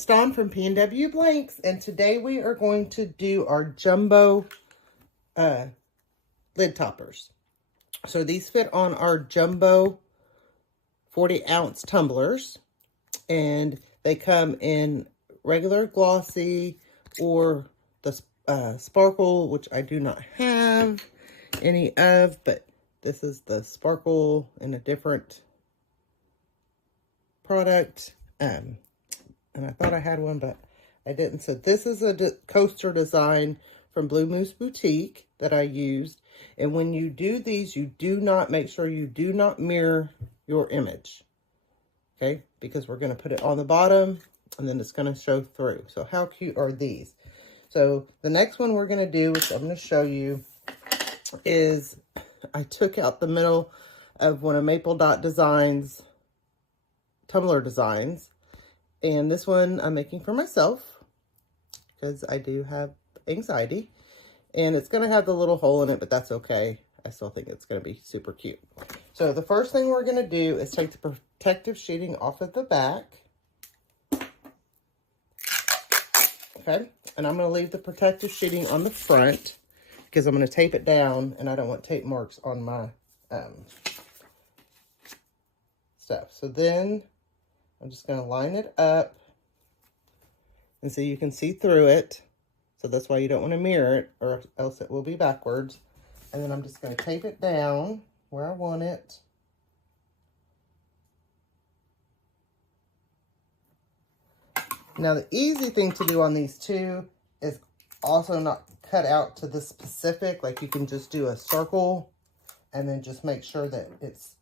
it's Dawn from PNW Blanks, and today we are going to do our jumbo lid toppers. So these fit on our jumbo 40-ounce tumblers, and they come in regular glossy or the sparkle, which I do not have any of, but this is the sparkle in a different product. And I thought I had one, but I didn't. So this is a coaster design from Blue Moose Boutique that I used. And when you do these, you do not, make sure you do not mirror your image. Okay? Because we're going to put it on the bottom and then it's going to show through. So how cute are these? So the next one we're going to do, which I'm going to show you, is I took out the middle of one of Maple Dot Designs tumbler designs. And this one I'm making for myself because I do have anxiety. And it's going to have the little hole in it, but that's okay. I still think it's going to be super cute. So the first thing we're going to do is take the protective sheeting off of the back. Okay. And I'm going to leave the protective sheeting on the front because I'm going to tape it down and I don't want tape marks on my stuff. So then I'm just going to line it up, and so you can see through it. So that's why you don't want to mirror it, or else it will be backwards. And then I'm just going to tape it down where I want it. Now the easy thing to do on these two is also not cut out to the specific. Like you can just do a circle and then just make sure that it's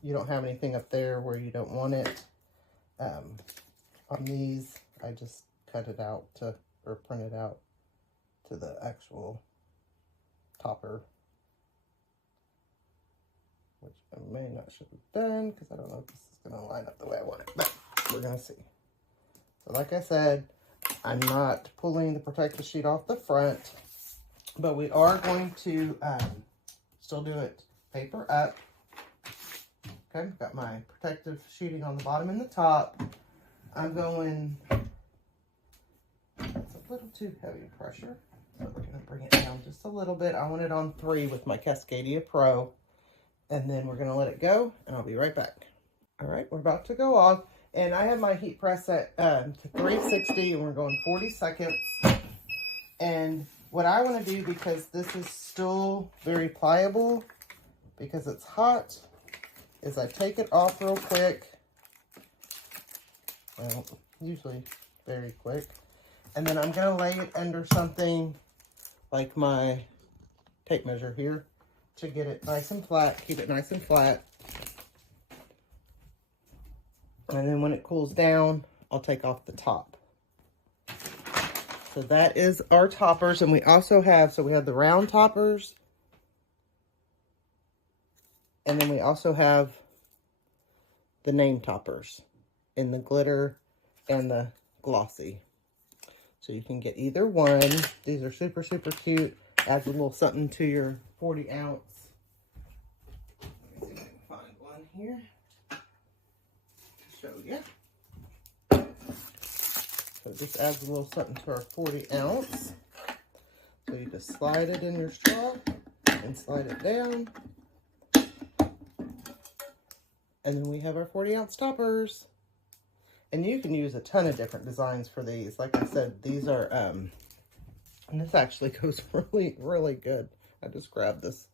you don't have anything up there where you don't want it. On these, I just cut it out to, or print it out to the actual topper, which I may not should have done because I don't know if this is going to line up the way I want it, but we're going to see. So like I said, I'm not pulling the protective sheet off the front, but we are going to still do it paper up. Okay, got my protective sheeting on the bottom and the top. I'm going, it's a little too heavy pressure, so we're going to bring it down just a little bit. I want it on 3 with my Cascadia Pro, and then we're going to let it go, and I'll be right back. All right, we're about to go on, and I have my heat press set to 360, and we're going 40 seconds. And what I want to do, because this is still very pliable, because it's hot, is I take it off real quick. Well, usually very quick. And then I'm going to lay it under something like my tape measure here to get it nice and flat, keep it nice and flat. And then when it cools down, I'll take off the top. So that is our toppers. And we also have, so we have the round toppers. And then we also have the name toppers in the glitter and the glossy. So you can get either one. These are super, super cute. Adds a little something to your 40 ounce. Let me see if I can find one here to show you. So this adds a little something to our 40 ounce. So you just slide it in your straw and slide it down. And then we have our 40 ounce toppers. And you can use a ton of different designs for these. Like I said, these are, and this actually goes really, really good. I just grabbed this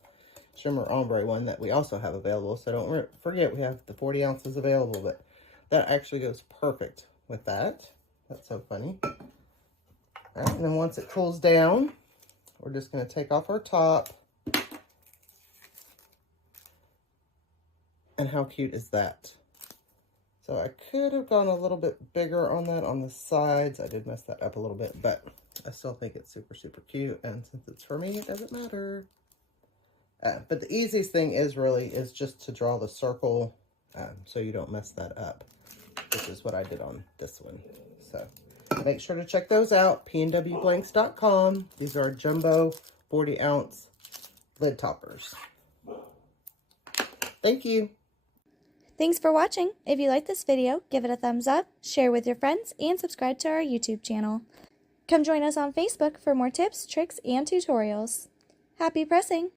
shimmer ombre one that we also have available. So don't forget, we have the 40 ounces available, but that actually goes perfect with that. That's so funny. All right, and then once it cools down, we're just going to take off our top. And how cute is that? So I could have gone a little bit bigger on that on the sides. I did mess that up a little bit, but I still think it's super, super cute. And since it's for me, it doesn't matter. But the easiest thing is just to draw the circle so you don't mess that up, which is what I did on this one. So make sure to check those out, pnwblanks.com. These are jumbo 40 ounce lid toppers. Thank you. Thanks for watching. If you like this video, give it a thumbs up, share with your friends, and subscribe to our YouTube channel. Come join us on Facebook for more tips, tricks, and tutorials. Happy pressing!